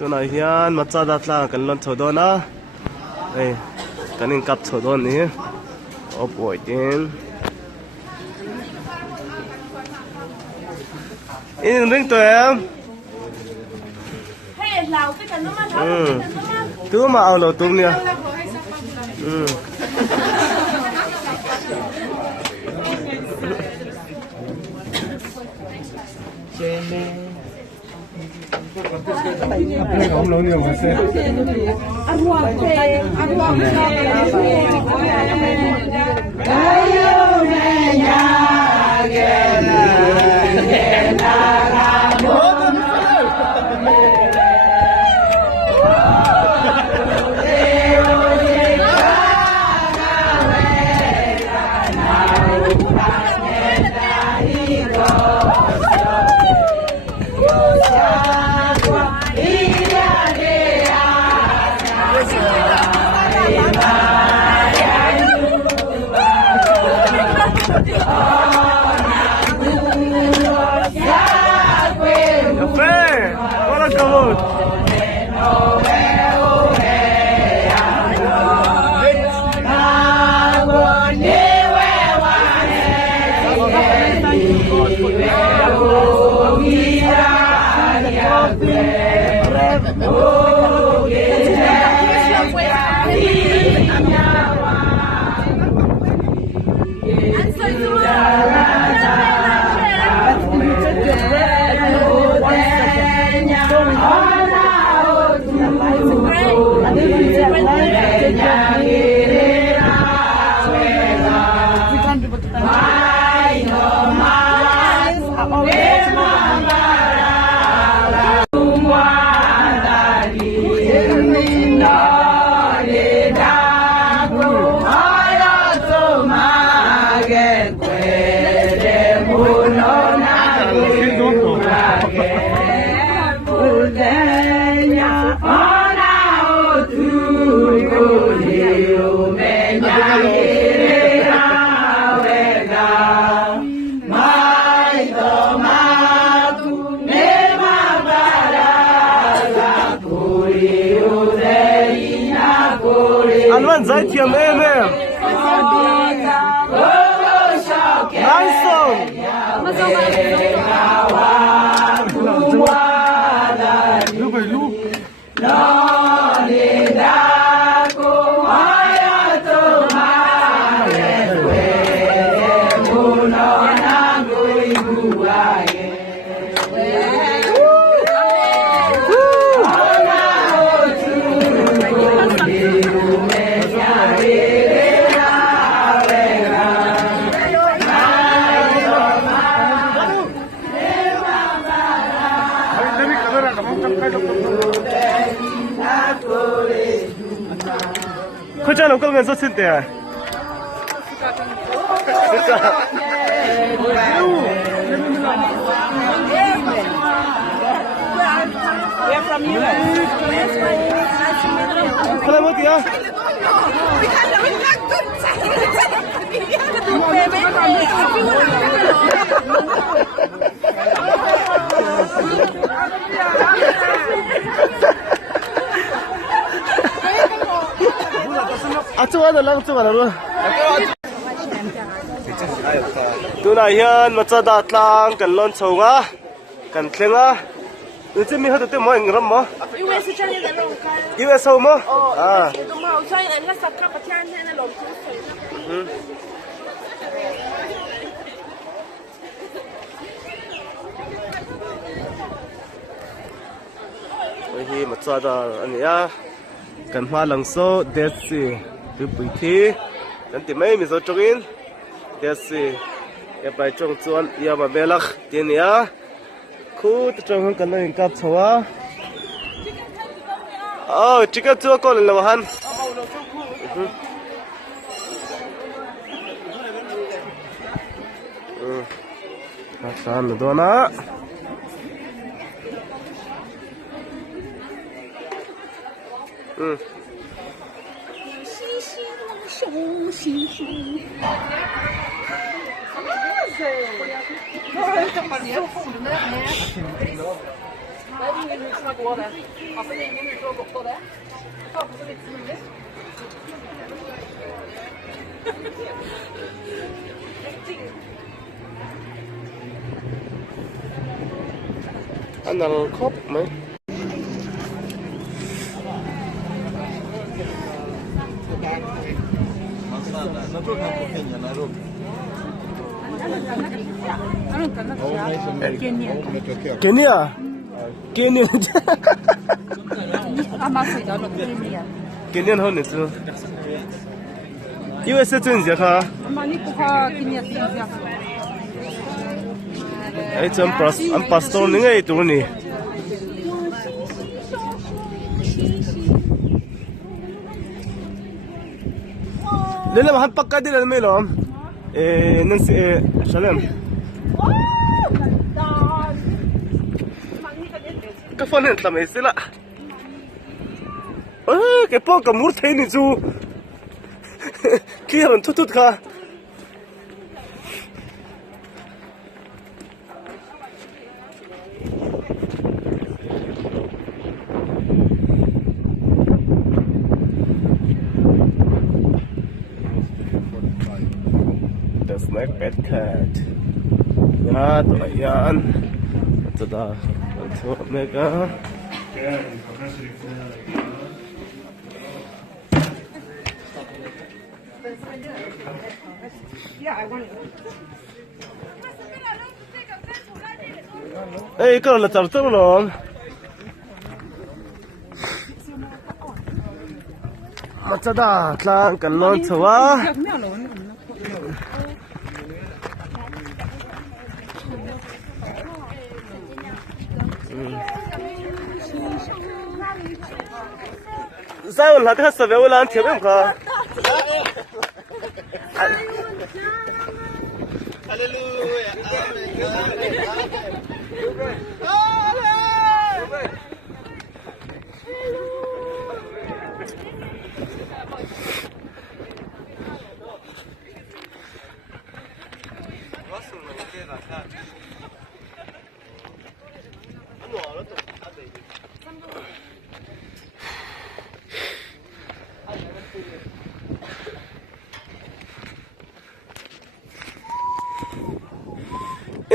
ตัวไหนเฮียนมาจ้าดัดล่างกันล้นโฉดนะกันนี่กับโฉดนี่โอ้ป่วยจริงอีนึงเรื่องตัวเองตัวมาเอาเราตุ้มเนี่ยKhông lâu nhiều mà xem. Ăn hoa phê, ăn hoa Anh giải thiệu em Nói xong Lúc này lúc Kau jangan kau ngan sosin dia. We're from US. Selamat ya. Acu ada lang acu ada luôn. Tu này hiền mà cha đạt lang cần lon sầu á, cần khen á. Nếu chỉ mi hết được mọi người làm mà. US sầu mà. À. Ôi mà cha đã anh ấy cần hoa lăng số đẹp gì. Từ buổi thi, đến tìm mấy mình rồi trông in, để xem, em phải trông chuan, em mà về lạc tiền nhá, khu trông hơn cần lên cáp chua, chỉ có chua con là han, san nữa đó na. อันนั้นครบไหมเกเนียเกเนียเกเนียเกเนียเขาเนี่ย是USA 真些哈哎这安巴斯多那个多呢لا ما حد دي الميلهم ننسى سلام كفن انت ما يسلا كيبوك مورتيني جو كيرن توتوت كا snack pet cat ya tuh ayan itu dah untuk mereka kalau lecar tuh loh macam dah telah kalau tua زاول هذا هسه ولا أنت بيمكا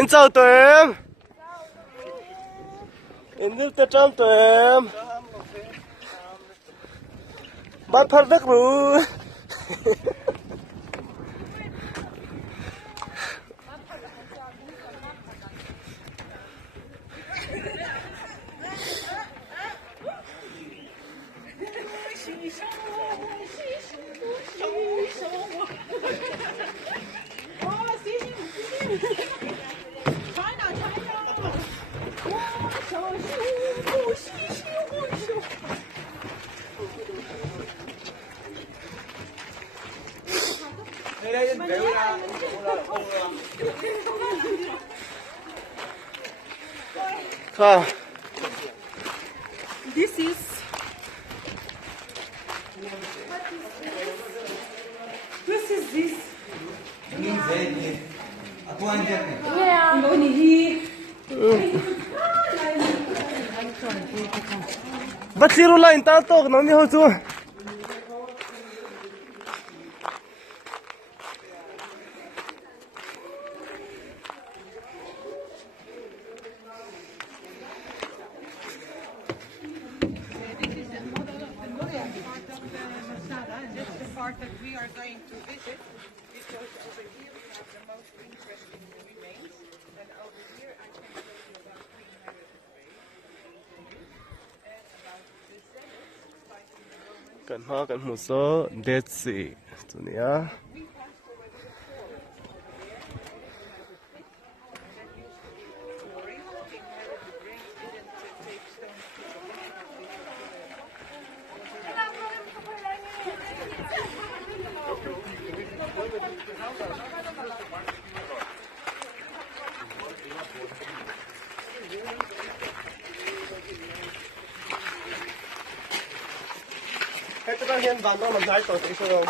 in chào tụi in nước ta trong tụi bắt phát đất rồi This is this. Basiru lain tato nami ho chu Part that we are going to visit because over here we have the most interesting remains and over here I can show you about Queen Margaret Way and about the zealots fighting the Romans. kan ha kan mu so Dead Sea tu ni ya We passed over the fort and that used to be a story. King Herod the Great didn't take stones to the Hết cái hiên vàng đó làm trái tổ tí rồi.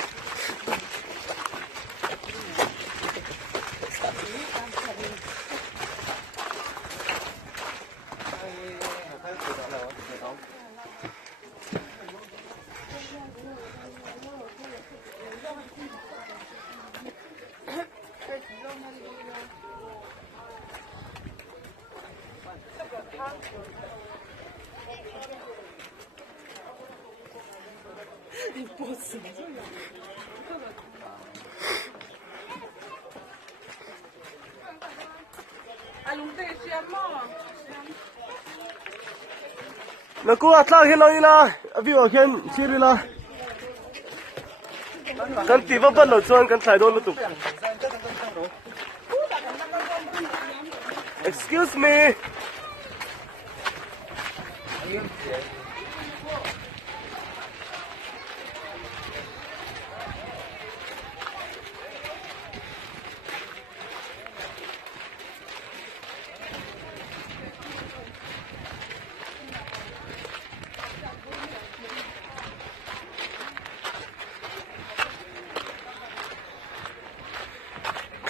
那กูอัดลากเห็นเราอีละพี่ว่าเห็นชีริละกันตีว่าปั้นเราชวนกันใส่โดนลุตุก Excuse me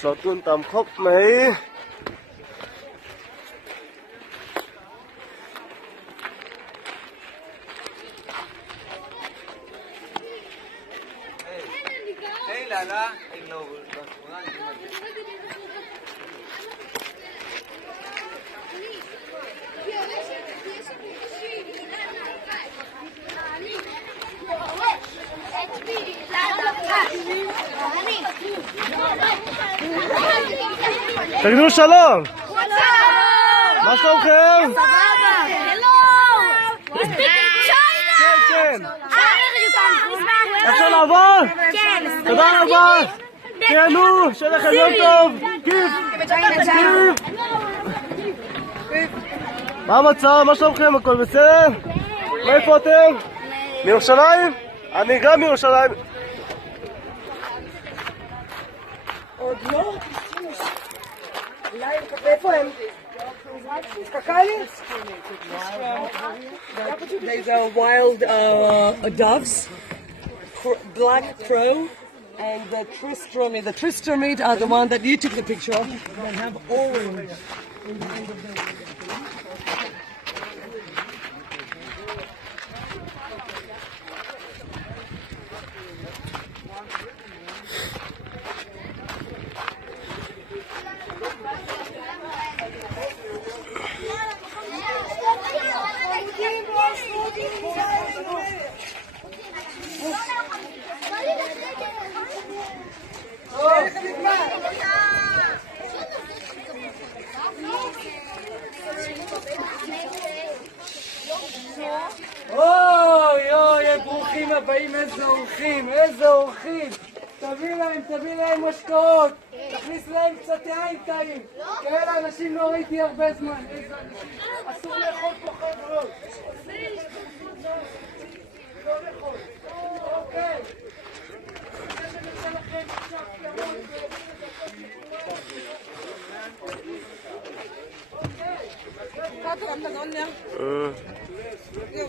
เราตุนตามครบไหมתגידו שלום! מה שלומכם? כן, כן. אפשר לעבור? תודה רבה! תהנו, שיהיה לכם יום טוב! כיף! כיף! מה המצב? מה שלומכם? הכל בסדר? מאיפה אתם? מירושלים? אני גם מירושלים. עוד לא? איפה הם? קקאלי? These are wild doves, black crow, and the Tristramid. The Tristramid are the one that you took the picture of. They have orange in the end of them. אוי אוי, ברוכים הבאים, איזה אורחים, איזה אורחים. תביא להם משקאות, תכניס להם קצת יין טעים. כאלה אנשים לא ראיתי הרבה זמן, איזה אנשים. אסור לאכול פה חברות. לא לאכול. אוקיי. Yo,